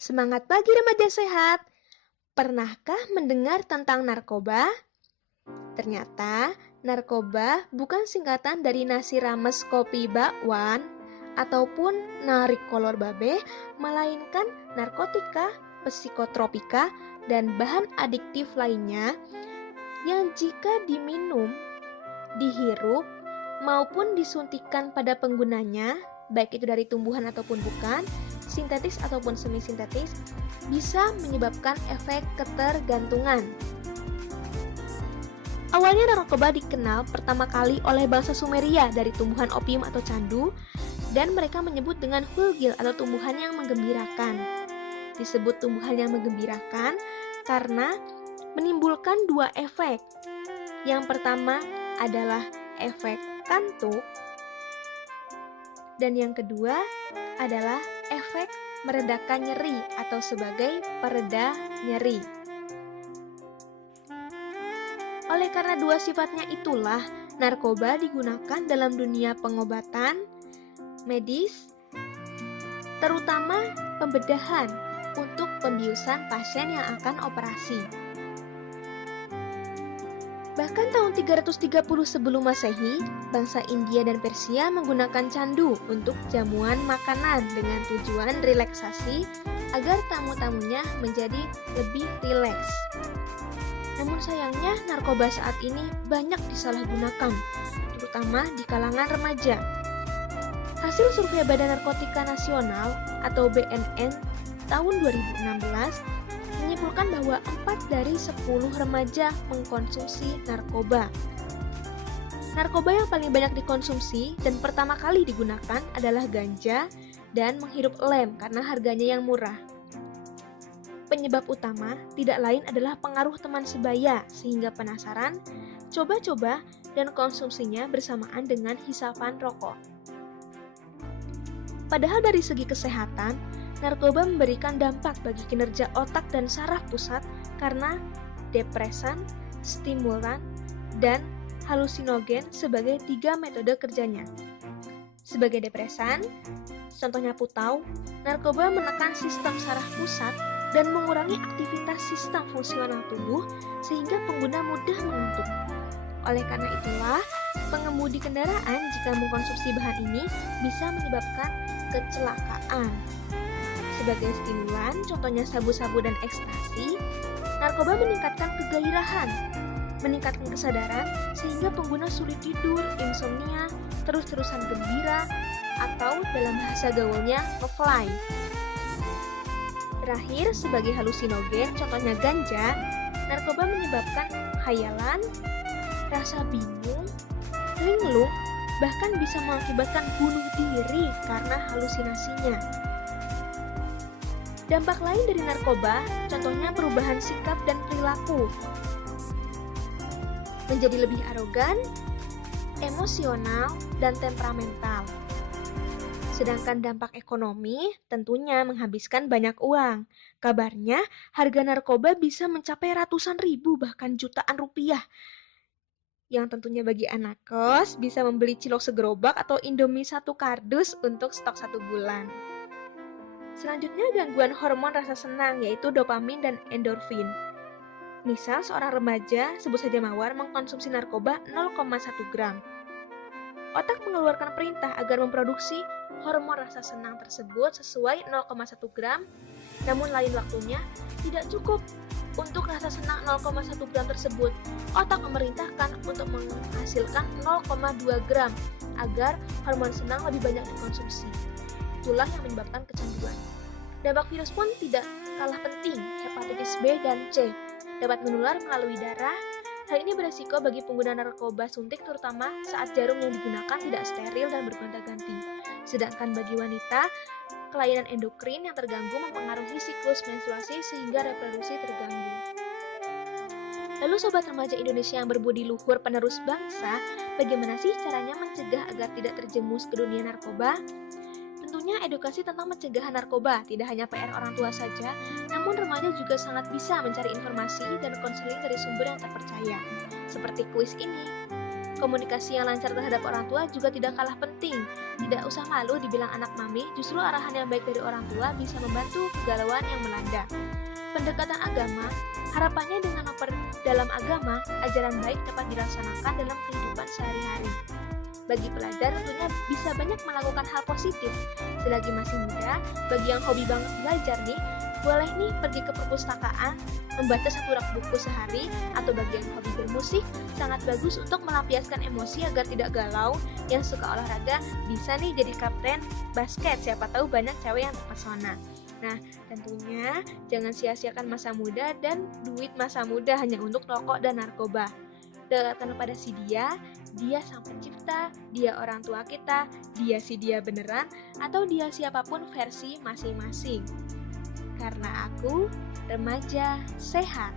Semangat pagi remaja sehat. Pernahkah mendengar tentang narkoba? Ternyata narkoba bukan singkatan dari nasi rames kopi bakwan ataupun narik kolor babe, melainkan narkotika, psikotropika, dan bahan adiktif lainnya yang jika diminum, dihirup, maupun disuntikan pada penggunanya, baik itu dari tumbuhan ataupun bukan, sintetis ataupun semi-sintetis, bisa menyebabkan efek ketergantungan. Awalnya narkoba dikenal pertama kali oleh bangsa Sumeria dari tumbuhan opium atau candu, dan mereka menyebut dengan fulgil atau tumbuhan yang menggembirakan. Disebut tumbuhan yang menggembirakan karena menimbulkan dua efek. Yang pertama adalah efek kantuk, dan yang kedua adalah efek meredakan nyeri atau sebagai pereda nyeri. Oleh karena dua sifatnya itulah, narkoba digunakan dalam dunia pengobatan, medis, terutama pembedahan untuk pembiusan pasien yang akan operasi. Bahkan tahun 330 sebelum Masehi, bangsa India dan Persia menggunakan candu untuk jamuan makanan dengan tujuan relaksasi agar tamu-tamunya menjadi lebih rileks. Namun sayangnya narkoba saat ini banyak disalahgunakan, terutama di kalangan remaja. Hasil survei Badan Narkotika Nasional atau BNN tahun 2016 menyimpulkan bahwa 4 dari 10 remaja mengkonsumsi narkoba. Narkoba yang paling banyak dikonsumsi dan pertama kali digunakan adalah ganja dan menghirup lem karena harganya yang murah. Penyebab utama tidak lain adalah pengaruh teman sebaya sehingga penasaran, coba-coba, dan konsumsinya bersamaan dengan hisapan rokok. Padahal dari segi kesehatan, narkoba memberikan dampak bagi kinerja otak dan saraf pusat karena depresan, stimulan, dan halusinogen sebagai 3 metode kerjanya. Sebagai depresan, contohnya putau, narkoba menekan sistem saraf pusat dan mengurangi aktivitas sistem fungsional tubuh sehingga pengguna mudah mengantuk. Oleh karena itulah, pengemudi kendaraan jika mengkonsumsi bahan ini bisa menyebabkan kecelakaan. Sebagai stimulan, contohnya sabu-sabu dan ekstasi, narkoba meningkatkan kegairahan, meningkatkan kesadaran sehingga pengguna sulit tidur, insomnia, terus-terusan gembira, atau dalam bahasa gaulnya nge-fly. Terakhir, sebagai halusinogen, contohnya ganja, narkoba menyebabkan khayalan, rasa bingung, linglung, bahkan bisa mengakibatkan bunuh diri karena halusinasinya. Dampak lain dari narkoba, contohnya perubahan sikap dan perilaku. Menjadi lebih arogan, emosional, dan temperamental. Sedangkan dampak ekonomi tentunya menghabiskan banyak uang. Kabarnya, harga narkoba bisa mencapai ratusan ribu bahkan jutaan rupiah. Yang tentunya bagi anak kos bisa membeli cilok segerobak atau Indomie 1 kardus untuk stok 1 bulan. Selanjutnya gangguan hormon rasa senang yaitu dopamin dan endorfin. Misal seorang remaja, sebut saja Mawar, mengkonsumsi narkoba 0,1 gram. Otak mengeluarkan perintah agar memproduksi hormon rasa senang tersebut sesuai 0,1 gram, namun lain waktunya tidak cukup untuk rasa senang 0,1 gram tersebut. Otak memerintahkan untuk menghasilkan 0,2 gram agar hormon senang lebih banyak dikonsumsi. Itulah yang menyebabkan kecanduan. Dampak virus pun tidak kalah penting. Hepatitis B dan C dapat menular melalui darah. Hal ini beresiko bagi pengguna narkoba suntik terutama saat jarum yang digunakan tidak steril dan bergonta-ganti. Sedangkan bagi wanita, kelainan endokrin yang terganggu mempengaruhi siklus menstruasi sehingga reproduksi terganggu. Lalu sobat remaja Indonesia yang berbudi luhur penerus bangsa, bagaimana sih caranya mencegah agar tidak terjerumus ke dunia narkoba? Tentunya edukasi tentang pencegahan narkoba tidak hanya PR orang tua saja, namun remaja juga sangat bisa mencari informasi dan konseling dari sumber yang terpercaya, seperti kuis ini. Komunikasi yang lancar terhadap orang tua juga tidak kalah penting. Tidak usah malu dibilang anak mami, justru arahan yang baik dari orang tua bisa membantu kegalauan yang melanda. Pendekatan agama, harapannya dengan dalam agama, ajaran baik dapat dilaksanakan dalam kehidupan sehari-hari. Bagi pelajar tentunya bisa banyak melakukan hal positif. Selagi masih muda, bagi yang hobi banget belajar nih, boleh nih pergi ke perpustakaan, membaca satu rak buku sehari, atau bagi yang hobi bermusik, sangat bagus untuk melampiaskan emosi agar tidak galau. Yang suka olahraga bisa nih jadi kapten basket, siapa tahu banyak cewek yang terpesona. Nah, tentunya jangan sia-siakan masa muda dan duit masa muda hanya untuk rokok dan narkoba. Dekatkan pada si dia sang pencipta, dia orang tua kita, dia si dia beneran, atau dia siapapun versi masing-masing. Karena aku remaja sehat.